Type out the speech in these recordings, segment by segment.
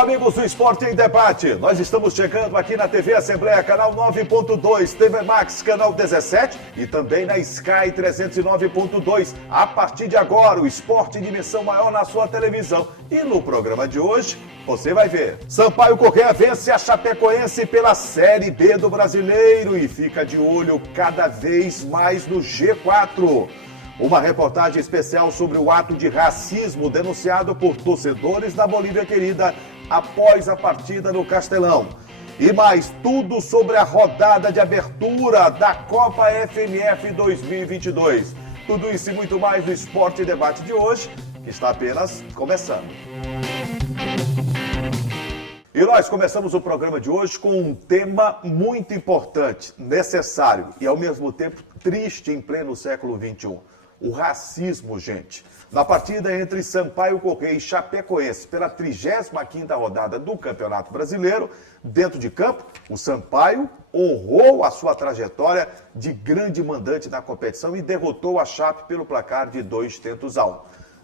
Olá, amigos do Esporte em Debate. Nós estamos chegando aqui na TV Assembleia, canal 9.2, TV Max, canal 17 e também na Sky 309.2. A partir de agora, o esporte em dimensão maior na sua televisão. E no programa de hoje, você vai ver. Sampaio Corrêa vence a Chapecoense pela Série B do Brasileiro e fica de olho cada vez mais no G4. Uma reportagem especial sobre o ato de racismo denunciado por torcedores da Bolívia querida após a partida no Castelão. E mais tudo sobre a rodada de abertura da Copa FMF 2022. Tudo isso e muito mais no Esporte e Debate de hoje, que está apenas começando. E nós começamos o programa de hoje com um tema muito importante, necessário e ao mesmo tempo triste em pleno século XXI. O racismo, gente. Na partida entre Sampaio Corrêa e Chapecoense pela 35ª rodada do Campeonato Brasileiro, dentro de campo, o Sampaio honrou a sua trajetória de grande mandante na competição e derrotou a Chape pelo placar de 2-1.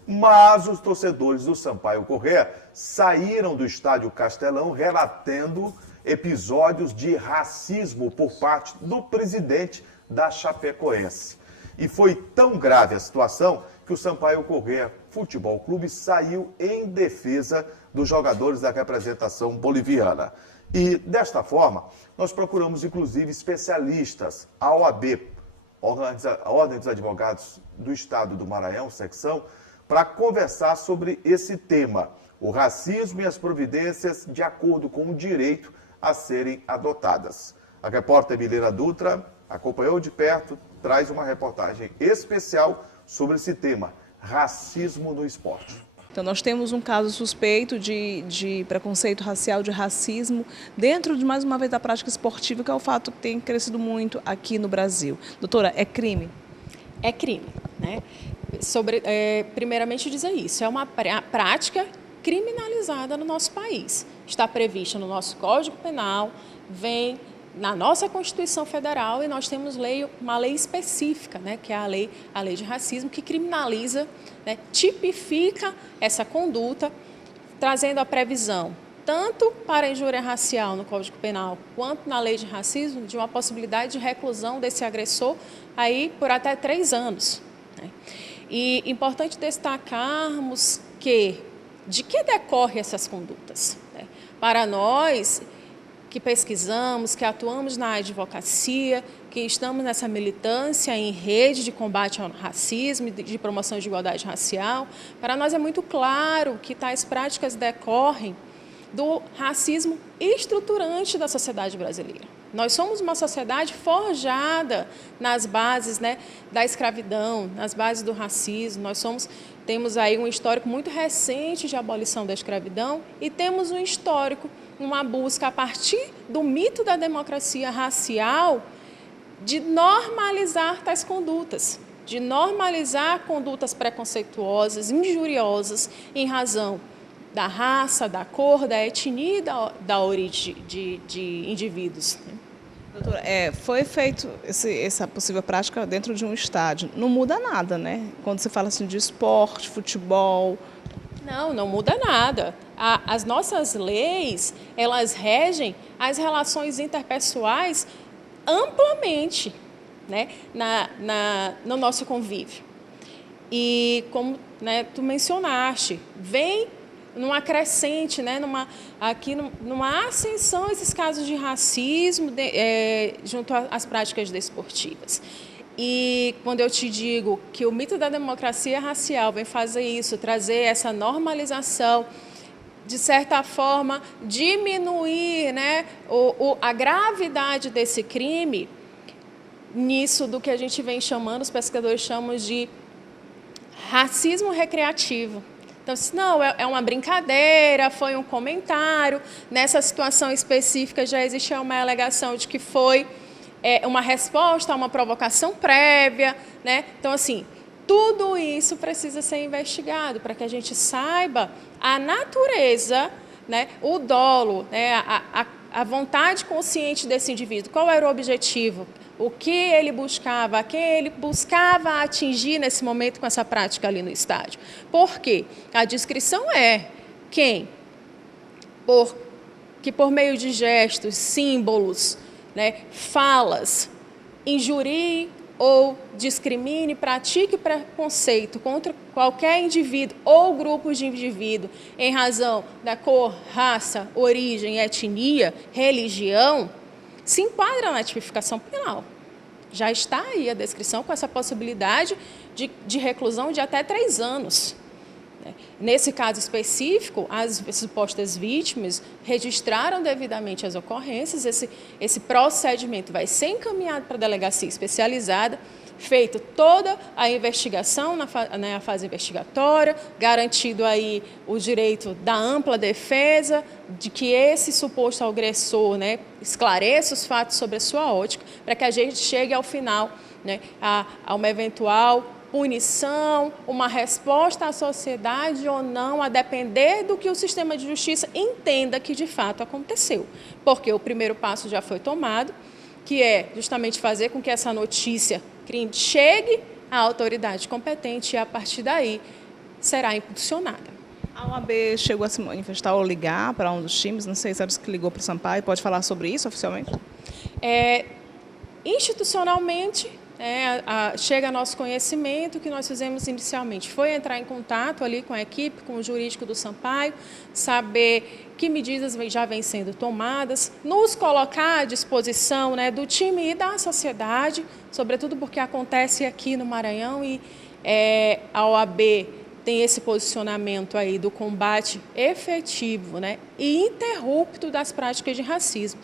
Mas os torcedores do Sampaio Corrêa saíram do estádio Castelão relatando episódios de racismo por parte do presidente da Chapecoense. E foi tão grave a situação que o Sampaio Corrêa Futebol Clube saiu em defesa dos jogadores da representação boliviana. E, desta forma, nós procuramos, inclusive, especialistas, a OAB, a Ordem dos Advogados do Estado do Maranhão, secção, para conversar sobre esse tema, o racismo e as providências de acordo com o direito a serem adotadas. A repórter Milena Dutra acompanhou de perto, traz uma reportagem especial sobre esse tema, racismo no esporte. Então, nós temos um caso suspeito de preconceito racial, de racismo, dentro de, mais uma vez, da prática esportiva, que é o fato que tem crescido muito aqui no Brasil. Doutora, é crime? É crime, né? Primeiramente dizer isso, é uma prática criminalizada no nosso país. Está prevista no nosso Código Penal, vem na nossa Constituição Federal e nós temos uma lei específica, né, que é a lei de racismo, que criminaliza, né, tipifica essa conduta, trazendo a previsão, tanto para a injúria racial no Código Penal, quanto na lei de racismo, de uma possibilidade de reclusão desse agressor aí por até 3 anos. Né? E importante destacarmos de que decorrem essas condutas. Né? Para nós que pesquisamos, que atuamos na advocacia, que estamos nessa militância em rede de combate ao racismo e de promoção de igualdade racial, para nós é muito claro que tais práticas decorrem do racismo estruturante da sociedade brasileira. Nós somos uma sociedade forjada nas bases, né, da escravidão, nas bases do racismo. Temos aí um histórico muito recente de abolição da escravidão e temos um histórico, uma busca a partir do mito da democracia racial de normalizar tais condutas, de normalizar condutas preconceituosas, injuriosas em razão da raça, da cor, da etnia e da origem de indivíduos. Doutora, foi feito essa possível prática dentro de um estádio. Não muda nada, né? Quando você fala assim de esporte, futebol. Não muda nada. As nossas leis, elas regem as relações interpessoais amplamente, né, no nosso convívio. E como, né, tu mencionaste, vem numa crescente, né, numa ascensão esses casos de racismo junto às práticas desportivas. E quando eu te digo que o mito da democracia racial vem fazer isso, trazer essa normalização, de certa forma, diminuir, né, a gravidade desse crime, nisso do que a gente vem chamando, os pesquisadores chamam de racismo recreativo. Então, não, é uma brincadeira, foi um comentário, nessa situação específica já existe uma alegação de que foi uma resposta a uma provocação prévia, né? Então, assim, tudo isso precisa ser investigado para que a gente saiba a natureza, né, o dolo, né, a vontade consciente desse indivíduo, qual era o objetivo, o que ele buscava, a quem ele buscava atingir nesse momento com essa prática ali no estádio. Por quê? A descrição é quem que por meio de gestos, símbolos, né, falas, injurie ou discrimine, pratique preconceito contra qualquer indivíduo ou grupo de indivíduo em razão da cor, raça, origem, etnia, religião, se enquadra na tipificação penal. Já está aí a descrição com essa possibilidade de reclusão de até 3 anos. Nesse caso específico, as supostas vítimas registraram devidamente as ocorrências, esse procedimento vai ser encaminhado para a delegacia especializada, feita toda a investigação na fase investigatória, garantido aí o direito da ampla defesa, de que esse suposto agressor, né, esclareça os fatos sobre a sua ótica, para que a gente chegue ao final, né, a uma eventual punição, uma resposta à sociedade ou não, a depender do que o sistema de justiça entenda que de fato aconteceu. Porque o primeiro passo já foi tomado, que é justamente fazer com que essa notícia crime chegue à autoridade competente e a partir daí será impulsionada. A OAB chegou a se manifestar ou ligar para um dos times, não sei se era que ligou para o Sampaio, pode falar sobre isso oficialmente? Institucionalmente, chega a nosso conhecimento, o que nós fizemos inicialmente foi entrar em contato ali com a equipe, com o jurídico do Sampaio, saber que medidas já vêm sendo tomadas, nos colocar à disposição, né, do time e da sociedade, sobretudo porque acontece aqui no Maranhão e a OAB tem esse posicionamento aí do combate efetivo, né, e ininterrupto das práticas de racismo,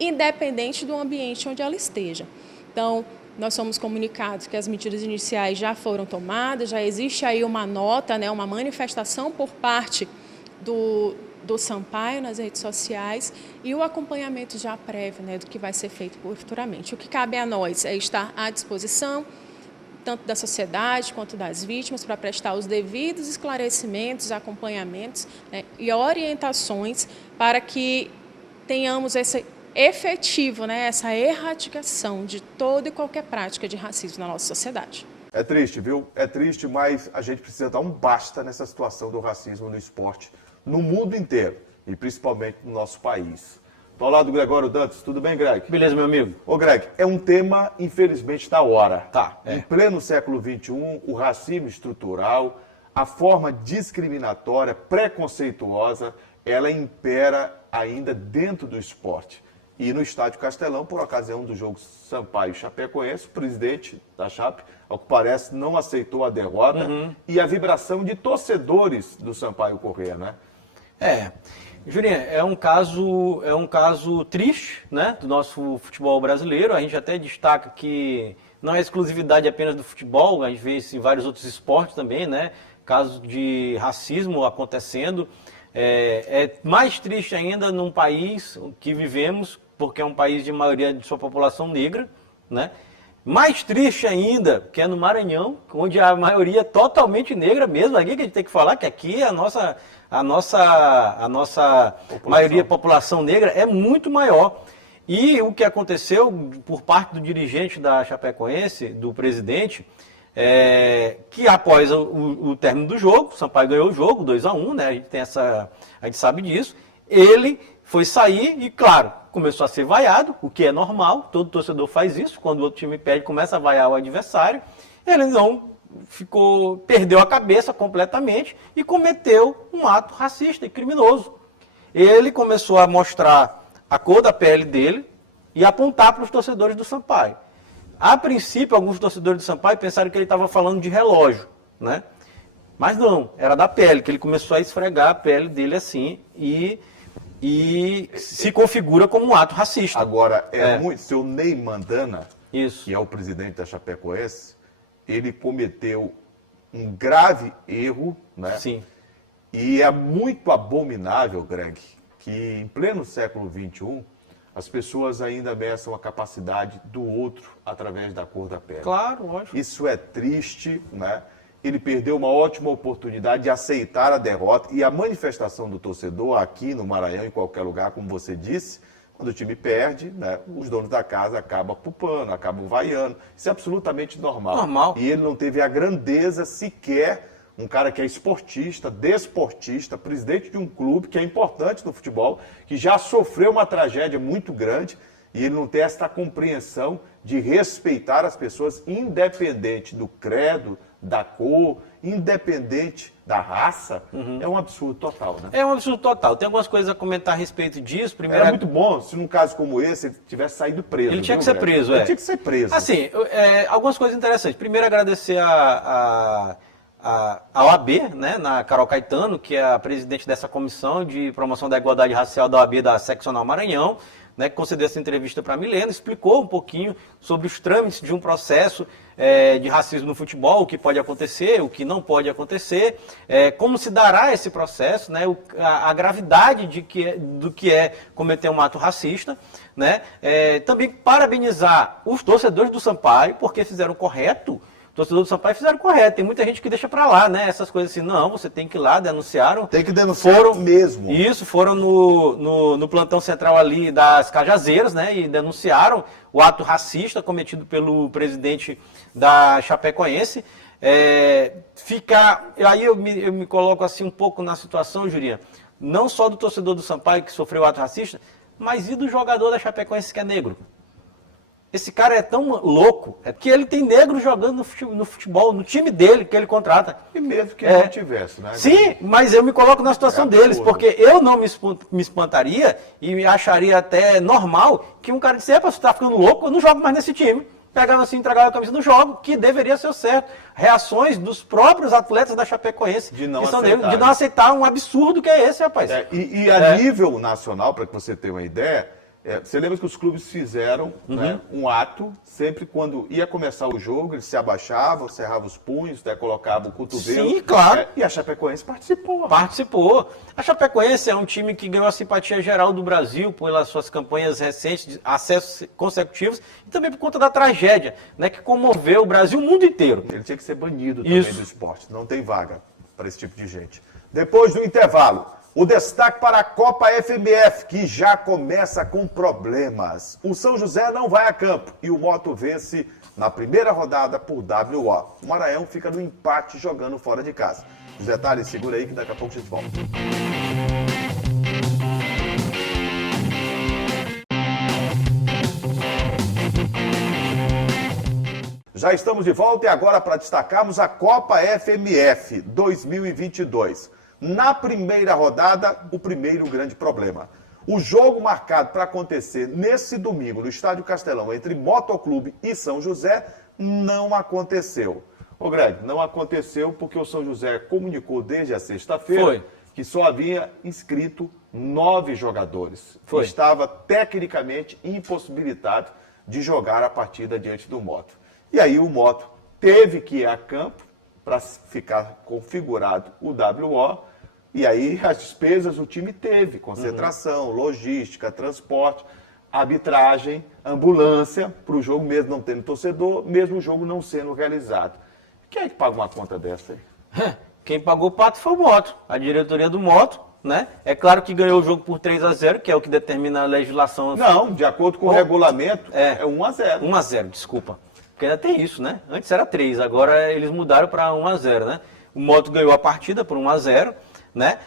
independente do ambiente onde ela esteja. Então, nós somos comunicados que as medidas iniciais já foram tomadas, já existe aí uma nota, né, uma manifestação por parte do Sampaio nas redes sociais e o acompanhamento já prévio, né, do que vai ser feito futuramente. O que cabe a nós é estar à disposição, tanto da sociedade quanto das vítimas, para prestar os devidos esclarecimentos, acompanhamentos, né, e orientações para que tenhamos esse efetivo, né, essa erradicação de toda e qualquer prática de racismo na nossa sociedade. É triste, viu? É triste, mas a gente precisa dar um basta nessa situação do racismo no esporte, no mundo inteiro, e principalmente no nosso país. Estou ao lado do Gregório Dantas. Tudo bem, Greg? Beleza, meu amigo. Ô, Greg, é um tema, infelizmente, da hora. Tá. Em pleno século XXI, o racismo estrutural, a forma discriminatória, preconceituosa, ela impera ainda dentro do esporte. E no Estádio Castelão, por ocasião do jogo Sampaio-Chapecoense, o presidente da Chape, ao que parece, não aceitou a derrota e a vibração de torcedores do Sampaio Corrêa, né? Julinha, é um caso triste, né, do nosso futebol brasileiro. A gente até destaca que não é exclusividade apenas do futebol, a gente vê isso em vários outros esportes também, né? Casos de racismo acontecendo. É mais triste ainda num país que vivemos, porque é um país de maioria de sua população negra, né? Mais triste ainda, que é no Maranhão, onde a maioria é totalmente negra mesmo. Aqui que a gente tem que falar que aqui a nossa maioria população negra é muito maior. E o que aconteceu por parte do dirigente da Chapecoense, do presidente, que após o término do jogo, o Sampaio ganhou o jogo 2-1, né? A gente sabe disso. Ele foi sair e, claro, começou a ser vaiado, o que é normal, todo torcedor faz isso, quando o outro time perde, começa a vaiar o adversário. Ele não perdeu a cabeça completamente e cometeu um ato racista e criminoso. Ele começou a mostrar a cor da pele dele e apontar para os torcedores do Sampaio. A princípio, alguns torcedores do Sampaio pensaram que ele estava falando de relógio, né? Mas não, era da pele, que ele começou a esfregar a pele dele assim e se configura como um ato racista. Agora, muito, seu Ney Mandana, Isso. que é o presidente da Chapecoense, ele cometeu um grave erro, né? Sim. E é muito abominável, Greg, que em pleno século XXI, as pessoas ainda meçam a capacidade do outro através da cor da pele. Claro, lógico. Isso é triste, né? Ele perdeu uma ótima oportunidade de aceitar a derrota e a manifestação do torcedor aqui no Maranhão, em qualquer lugar, como você disse, quando o time perde, né, os donos da casa acabam pupando, acabam vaiando. Isso é absolutamente normal. Normal. E ele não teve a grandeza sequer um cara que é esportista, desportista, presidente de um clube que é importante no futebol, que já sofreu uma tragédia muito grande e ele não tem essa compreensão de respeitar as pessoas, independente do credo, da cor, independente da raça, é um absurdo total, né? É um absurdo total. Tem algumas coisas a comentar a respeito disso. Primeiro, Era muito bom se num caso como esse ele tivesse saído preso. ele tinha viu, que ser Greg? preso, Ele tinha que ser preso. Assim, algumas coisas interessantes. Primeiro, agradecer a OAB, né, na Carol Caetano, que é a presidente dessa comissão de promoção da igualdade racial da OAB da Seccional Maranhão, né, que concedeu essa entrevista para a Milena, explicou um pouquinho sobre os trâmites de um processo de racismo no futebol, o que pode acontecer, o que não pode acontecer, como se dará esse processo, né, a gravidade do que é cometer um ato racista, né, também parabenizar os torcedores do Sampaio, porque fizeram o correto. O torcedor do Sampaio fizeram correto. Tem muita gente que deixa pra lá, né? Essas coisas assim, não, você tem que ir lá, denunciaram. Tem que denunciar mesmo. Isso, foram no plantão central ali das Cajazeiras, né? E denunciaram o ato racista cometido pelo presidente da Chapecoense. Aí eu me coloco assim um pouco na situação, Jurinha, não só do torcedor do Sampaio que sofreu o ato racista, mas e do jogador da Chapecoense que é negro. Esse cara é tão louco, que ele tem negro jogando no futebol, no time dele, que ele contrata. E mesmo que não tivesse, né? Sim, mas eu me coloco na situação deles, porque eu não me espantaria e acharia até normal que um cara dissesse, você tá ficando louco, eu não jogo mais nesse time. Pegava assim, entregava a camisa do jogo, que deveria ser o certo. Reações dos próprios atletas da Chapecoense, de não aceitar um absurdo que é esse, rapaz. E a nível nacional, para que você tenha uma ideia, você lembra que os clubes fizeram né, um ato, sempre quando ia começar o jogo, eles se abaixavam, cerravam os punhos, né, colocavam o cotovelo. Sim, claro. E a Chapecoense participou. Participou. A Chapecoense é um time que ganhou a simpatia geral do Brasil pelas suas campanhas recentes de acessos consecutivos e também por conta da tragédia, né, que comoveu o Brasil, o mundo inteiro. Ele tinha que ser banido também do esporte. Não tem vaga para esse tipo de gente. Depois do intervalo, o destaque para a Copa FMF, que já começa com problemas. O São José não vai a campo e o Moto vence na primeira rodada por WO. O Maranhão fica no empate jogando fora de casa. Os detalhes, segura aí que daqui a pouco a gente volta. Já estamos de volta e agora para destacarmos a Copa FMF 2022. Na primeira rodada, o primeiro grande problema. O jogo marcado para acontecer nesse domingo no Estádio Castelão entre Motoclube e São José não aconteceu. Ô Greg, não aconteceu porque o São José comunicou desde a sexta-feira que só havia inscrito 9 jogadores. Estava tecnicamente impossibilitado de jogar a partida diante do Moto. E aí o Moto teve que ir a campo para ficar configurado o WO, e aí as despesas o time teve, concentração, logística, transporte, arbitragem, ambulância, para o jogo mesmo não tendo torcedor, mesmo o jogo não sendo realizado. Quem é que paga uma conta dessa aí? Quem pagou o pato foi o Moto, a diretoria do Moto, né? É claro que ganhou o jogo por 3-0, que é o que determina a legislação. Não, de acordo com o regulamento, é 1-0. 1-0, desculpa. Porque ainda tem isso, né? Antes era 3, agora eles mudaram para 1-0, né? O Moto ganhou a partida por 1-0, né?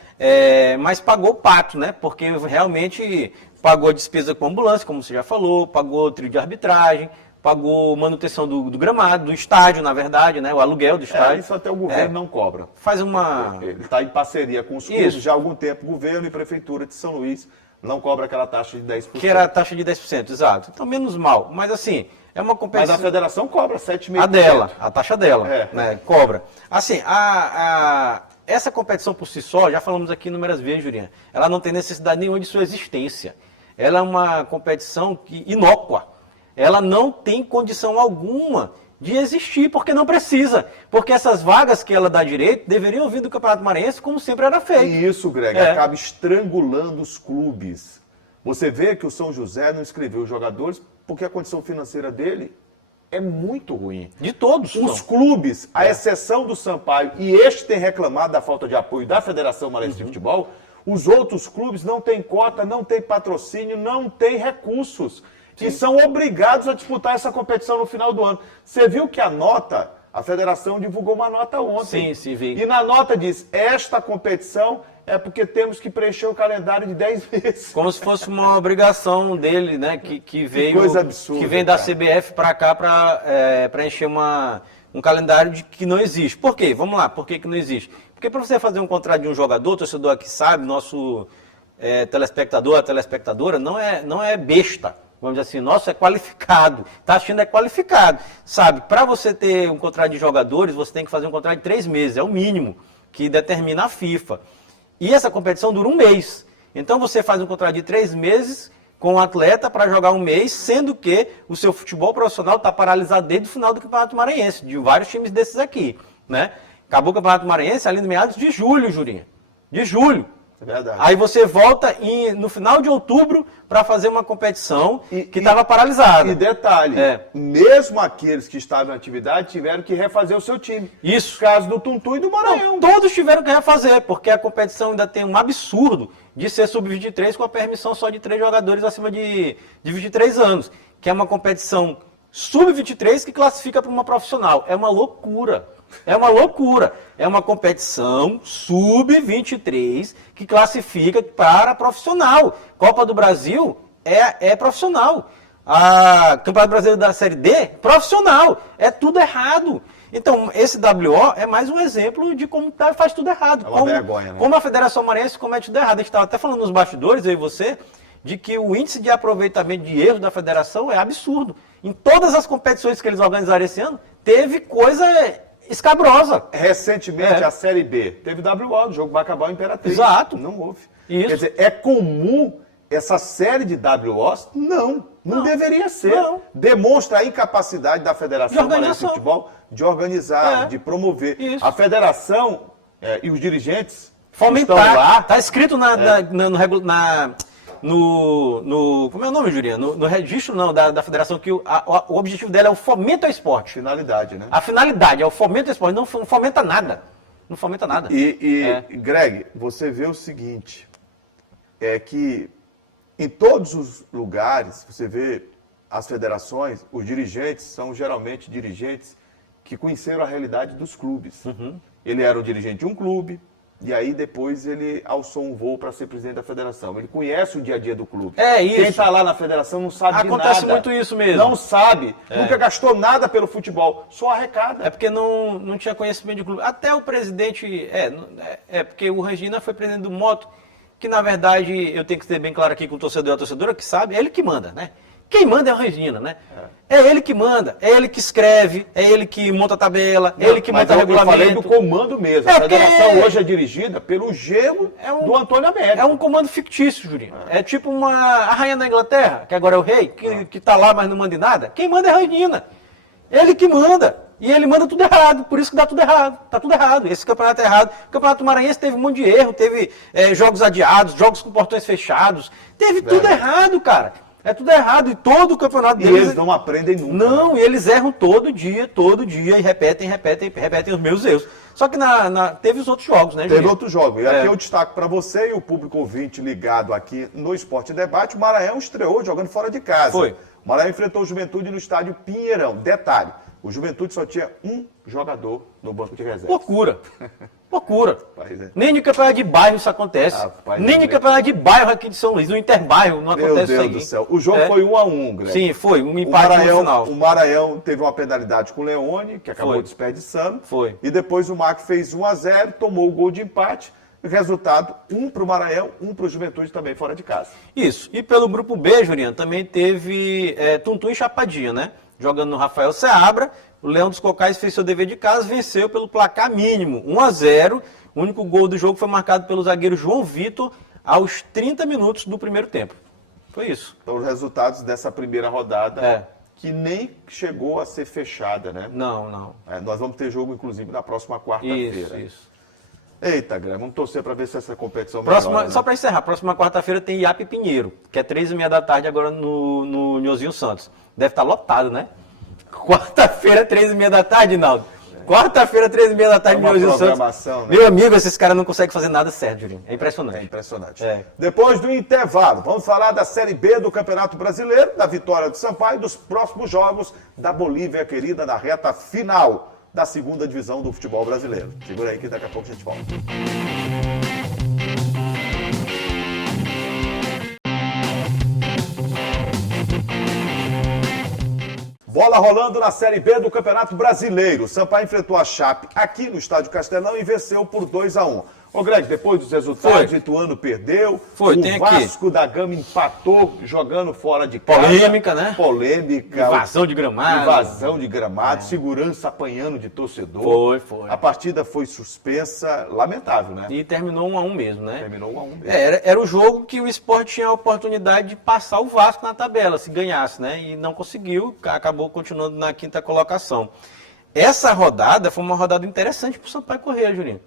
Mas pagou o pato, né? Porque realmente pagou a despesa com ambulância, como você já falou, pagou trio de arbitragem, pagou manutenção do gramado, do estádio, na verdade, né? O aluguel do estádio. Isso até o governo não cobra. Faz uma... Ele está em parceria com os clubes já há algum tempo. Governo e Prefeitura de São Luís não cobra aquela taxa de 10%. Que era a taxa de 10%, exato. Então, menos mal. Mas assim... É uma competição... Mas a federação cobra 7,5%. A dela, a taxa dela, né? Cobra. Assim, essa competição por si só, já falamos aqui inúmeras vezes, Jurinha, ela não tem necessidade nenhuma de sua existência. Ela é uma competição inócua. Ela não tem condição alguma de existir, porque não precisa. Porque essas vagas que ela dá direito deveriam vir do Campeonato Maranhense, como sempre era feito. E isso, Greg, acaba estrangulando os clubes. Você vê que o São José não inscreveu os jogadores porque a condição financeira dele é muito ruim. De todos. Os clubes, à exceção do Sampaio, e este tem reclamado da falta de apoio da Federação Maranhense de Futebol, os outros clubes não têm cota, não têm patrocínio, não têm recursos. E são obrigados a disputar essa competição no final do ano. Você viu que a nota A federação divulgou uma nota ontem. Sim, sim, vi. E na nota diz, esta competição é porque temos que preencher o calendário de 10 meses. Como se fosse uma obrigação dele, né? Que veio. coisa absurda, que vem da cara. CBF para cá para preencher um calendário que não existe. Por quê? Vamos lá, por que não existe? Porque para você fazer um contrato de um jogador, o torcedor aqui sabe, nosso telespectador, a telespectadora, não é besta. Vamos dizer assim, nosso é qualificado. Está achando é qualificado. Sabe, para você ter um contrato de jogadores, você tem que fazer um contrato de 3 meses, é o mínimo que determina a FIFA. E essa competição dura um mês. Então você faz um contrato de 3 meses com o atleta para jogar um mês, sendo que o seu futebol profissional está paralisado desde o final do Campeonato Maranhense, de vários times desses aqui, né? Acabou o Campeonato Maranhense ali no meados de julho, Jurinha. De julho. É verdade. Aí você volta no final de outubro para fazer uma competição que estava paralisada. E detalhe, mesmo aqueles que estavam em atividade tiveram que refazer o seu time. Isso. Caso do Tuntum e do Maranhão. Todos tiveram que refazer, porque a competição ainda tem um absurdo de ser sub-23 com a permissão só de 3 jogadores acima de 23 anos, que é uma competição sub-23 que classifica para uma profissional. É uma loucura. É uma loucura. É uma competição sub-23 que classifica para profissional. Copa do Brasil é profissional. A Campeonato Brasileiro da Série D, profissional. É tudo errado. Então, esse WO é mais um exemplo de como faz tudo errado. É uma vergonha, né? Como a Federação Maranhense comete tudo errado. A gente estava até falando nos bastidores, eu e você, de que o índice de aproveitamento de erros da federação é absurdo. Em todas as competições que eles organizaram esse ano, teve coisa escabrosa. Recentemente, a Série B teve WO, o jogo Bacabal Imperatriz. Exato. Não houve. Isso. Quer dizer, é comum essa série de WOs? Não deveria ser. Não. Demonstra a incapacidade da Federação De Maranhense de organização. Futebol de organizar, de promover. Isso. A federação e os dirigentes Fomentar. estão lá. Está escrito no como é o nome, Jurinha? No registro da federação que o objetivo dela é o fomento ao esporte. Finalidade, né? A finalidade é o fomento ao esporte, não fomenta nada. Não fomenta nada. Greg, você vê o seguinte, é que em todos os lugares, você vê as federações, os dirigentes são geralmente dirigentes que conheceram a realidade dos clubes. Ele era o dirigente de um clube, e aí depois ele alçou um voo para ser presidente da federação. Ele conhece o dia a dia do clube. É isso. Quem está lá na federação não sabe de nada. Acontece muito isso mesmo. Não sabe, nunca gastou nada pelo futebol, só arrecada. É porque não tinha conhecimento de clube. Até o presidente... porque o Regina foi presidente do Moto, que na verdade, eu tenho que ter bem claro aqui com o torcedor e a torcedora, que sabe, é ele que manda, né? Quem manda é o Regina, né? É ele que manda, é ele que escreve, é ele que monta a tabela, é ele que monta o regulamento. Eu falei do comando mesmo. A federação hoje é dirigida pelo gelo do Antônio Américo. É um comando fictício, Jurinho. É tipo a rainha da Inglaterra, que agora é o rei, que tá lá, mas não manda em nada. Quem manda é a Regina. Ele que manda. E ele manda tudo errado, por isso que dá tudo errado. Tá tudo errado, esse campeonato é errado. O Campeonato Maranhense teve um monte de erro, teve jogos adiados, jogos com portões fechados. Teve tudo errado, cara. É tudo errado. E todo o campeonato deles... E eles não aprendem nunca. Não, e eles erram todo dia, e repetem os meus erros. Só que teve os outros jogos, né, Teve outros jogos. E aqui eu destaco para você e o público ouvinte ligado aqui no Esporte Debate, o Maranhão estreou jogando fora de casa. Foi. O Maranhão enfrentou o Juventude no estádio Pinheirão. Detalhe, o Juventude só tinha um jogador no banco de reservas. Loucura. Loucura. É. Nem de campeonato de bairro isso acontece. Nem de campeonato de bairro aqui de São Luís. No Interbairro não acontece isso aí. Meu Deus do céu. O jogo foi 1-1, Greg. Sim, foi. Um empate no final. O Maranhão teve uma penalidade com o Leone, que acabou desperdiçando. Foi. E depois o Mac fez 1-0, tomou o gol de empate. Resultado, 1 para o Maranhão, 1 para o Juventude também fora de casa. Isso. E pelo grupo B, Juliano, também teve Tuntum e Chapadinha, né? Jogando no Rafael Seabra. O Leão dos Cocais fez seu dever de casa, venceu pelo placar mínimo, 1-0. O único gol do jogo foi marcado pelo zagueiro João Vitor aos 30 minutos do primeiro tempo. Foi isso. Então, os resultados dessa primeira rodada, que nem chegou a ser fechada, né? Não. Nós vamos ter jogo, inclusive, na próxima quarta-feira. Isso. Eita, Greg, vamos torcer para ver se essa competição melhora, né? Só para encerrar, próxima quarta-feira tem Iape Pinheiro, que é 3h30 da tarde agora no Nhozinho Santos. Deve estar lotado, né? Quarta-feira, 3h30 da tarde, Naldo. Quarta-feira, 3h30 da tarde, no Nhozinho Santos. Né? Meu amigo, esses caras não conseguem fazer nada certo, Julinho. É impressionante. É impressionante. Depois do intervalo, vamos falar da Série B do Campeonato Brasileiro, da vitória do Sampaio e dos próximos jogos da Bolívia querida na reta final da segunda divisão do futebol brasileiro. Segura aí que daqui a pouco a gente volta. Bola rolando na Série B do Campeonato Brasileiro. O Sampaio enfrentou a Chape aqui no Estádio Castelão e venceu por 2-1. Ô Greg, depois dos resultados, o Ituano perdeu, o Vasco da Gama empatou jogando fora de casa. Polêmica, né? Polêmica. Invasão de gramado. Invasão de gramado, segurança apanhando de torcedor. Foi. A partida foi suspensa, lamentável, né? E terminou 1-1 mesmo, né? Terminou 1-1 mesmo. Era o jogo que o Sport tinha a oportunidade de passar o Vasco na tabela, se ganhasse, né? E não conseguiu, acabou continuando na quinta colocação. Essa rodada foi uma rodada interessante para o Sampaio Corrêa, Julinho.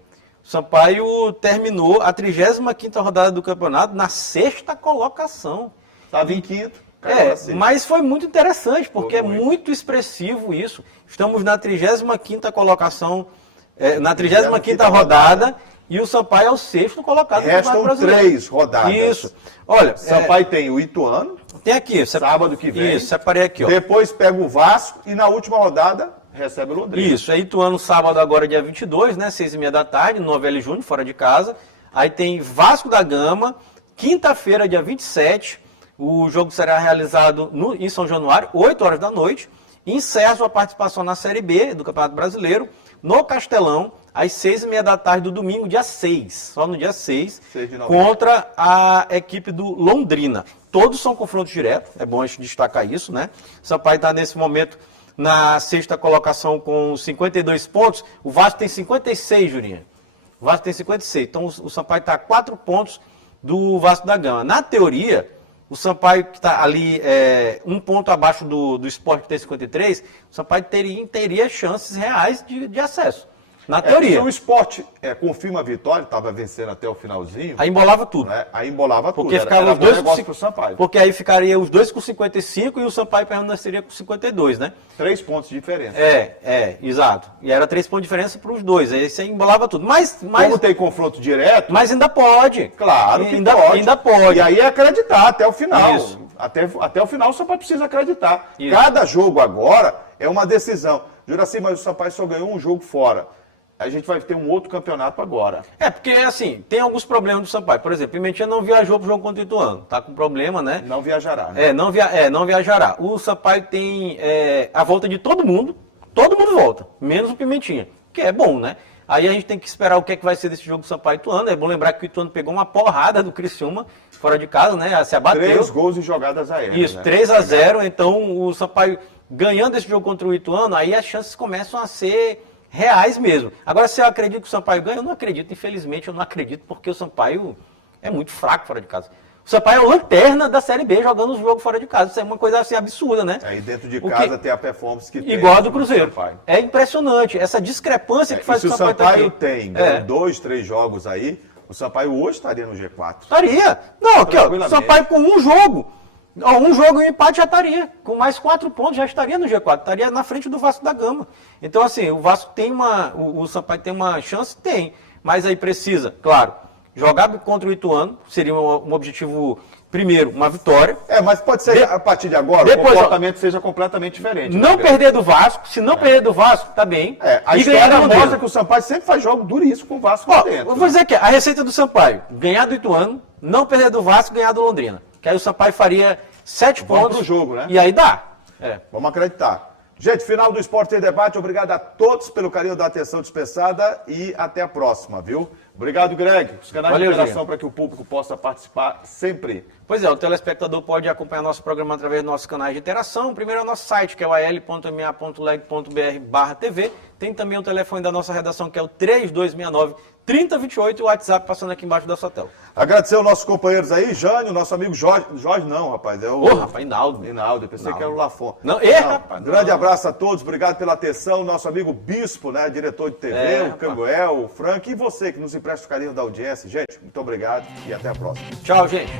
O Sampaio terminou a 35ª rodada do campeonato na 6ª colocação. Estava em quinto. Mas foi muito interessante, porque é muito expressivo isso. Estamos na 35ª colocação, na 35ª rodada, e o Sampaio é o 6º colocado. Restam 3 rodadas. Isso. Olha, Sampaio tem o Ituano. Tem aqui. Sábado que vem. Isso, separei aqui, ó. Depois pega o Vasco e na última rodada recebe o Londrina. Isso, é Ituano sábado agora dia 22, né, 6h30 da tarde, no Novelli Júnior, fora de casa. Aí tem Vasco da Gama, quinta-feira, dia 27, o jogo será realizado em São Januário, 8 horas da noite. E encerra sua participação na Série B do Campeonato Brasileiro, no Castelão, às 6h30 da tarde do domingo, dia 6. Só no dia 6, contra a equipe do Londrina. Todos são confrontos diretos, é bom a gente destacar isso, né? O Sampaio está nesse momento na 6ª colocação com 52 pontos. O Vasco tem 56, Jurinha. O Vasco tem 56. Então o Sampaio está a 4 pontos do Vasco da Gama. Na teoria, o Sampaio que está ali 1 ponto abaixo do Sport, que tem 53, o Sampaio teria chances reais de acesso. Na teoria. Se o Sport confirma a vitória, estava vencendo até o finalzinho. Aí embolava tudo. Né? Aí embolava porque tudo. Ficava os dois negócio pro Sampaio. Porque aí ficaria os dois com 55 e o Sampaio permaneceria com 52, né? 3 pontos de diferença. Exato. E era 3 pontos de diferença para os dois. Aí você embolava tudo. Mas como tem confronto direto. Mas ainda pode. Claro que ainda pode. E aí é acreditar até o final. Isso. Até o final o Sampaio precisa acreditar. Isso. Cada jogo agora é uma decisão. Juraci, mas o Sampaio só ganhou um jogo fora. A gente vai ter um outro campeonato agora. Porque assim, tem alguns problemas do Sampaio. Por exemplo, Pimentinha não viajou para o jogo contra o Ituano. Tá com problema, né? Não viajará, né? Não viajará. O Sampaio tem a volta de todo mundo volta, menos o Pimentinha, que é bom, né? Aí a gente tem que esperar o que é que vai ser desse jogo do Sampaio e Ituano. É bom lembrar que o Ituano pegou uma porrada do Criciúma fora de casa, né? Se abateu. 3 gols em jogadas aéreas. Isso, né? 3-0. Então o Sampaio ganhando esse jogo contra o Ituano, aí as chances começam a ser reais mesmo. Agora, se eu acredito que o Sampaio ganha, eu não acredito. Infelizmente, eu não acredito, porque o Sampaio é muito fraco fora de casa. O Sampaio é a lanterna da Série B jogando os jogos fora de casa. Isso é uma coisa assim absurda, né? Aí dentro de casa tem a performance que tem. Igual a do Cruzeiro. É impressionante. Essa discrepância que faz o Sampaio ter. Se o Sampaio tem 2, 3 jogos aí, o Sampaio hoje estaria no G4. Estaria. Não, aqui ó, o Sampaio com um jogo e um empate já estaria. Com mais 4 pontos já estaria no G4. Estaria na frente do Vasco da Gama. Então assim, o Vasco tem o Sampaio tem uma chance? Tem. Mas aí precisa, claro, jogar contra o Ituano seria um objetivo, primeiro, uma vitória. Mas pode ser a partir de agora o comportamento seja completamente diferente. Não perder do Vasco, se não perder do Vasco, tá bem. A história mostra que o Sampaio sempre faz jogo duríssimo com o Vasco dentro. Vou dizer aqui, a receita do Sampaio, ganhar do Ituano, não perder do Vasco, ganhar do Londrina. Que aí o Sampaio faria 7 pontos. Pro jogo, né? E aí dá. Vamos acreditar. Gente, final do Esporte em Debate. Obrigado a todos pelo carinho da atenção dispensada e até a próxima, viu? Obrigado, Greg. Os canais de interação para que o público possa participar sempre. Pois é, o telespectador pode acompanhar nosso programa através dos nossos canais de interação. Primeiro é o nosso site, que é o al.ma.leg.br/TV. Tem também o telefone da nossa redação, que é o 3269-3028, e o WhatsApp passando aqui embaixo da sua tela. Agradecer aos nossos companheiros aí, Jânio, nosso amigo Jorge. Jorge não, rapaz, é o... rapaz, Hinaldo. Eu pensei que era o Lafon. Rapaz. Grande abraço a todos, obrigado pela atenção. Nosso amigo Bispo, né, diretor de TV, o Cambuel, o Frank e você que nos empresta o carinho da audiência. Gente, muito obrigado e até a próxima. Tchau, gente.